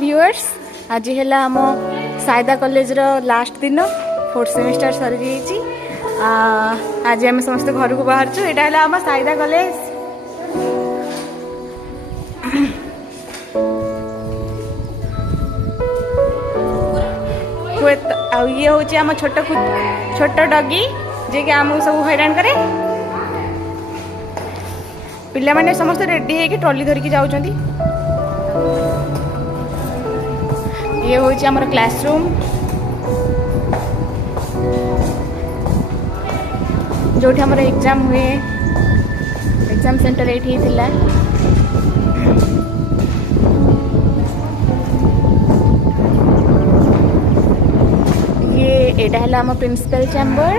Viewers आज है आम सायदा कॉलेज रो लास्ट दिन 4th सेमिस्टर सरी जाइए। आज आम समस्त घर को बाहर छो। यहाँ है आम सायदा कॉलेज। ये हूँ आम छोट डगी जे कि आमको सब हैरान करे। पिला माने समस्त रेडी है कि ट्रॉली धरिकी जाउछंती। ये हूँ आमर क्लासरूम जो आमर एग्जाम हुए। एग्जाम सेंटर ये थिला। एटा है आम प्रिंसिपल चैम्बर।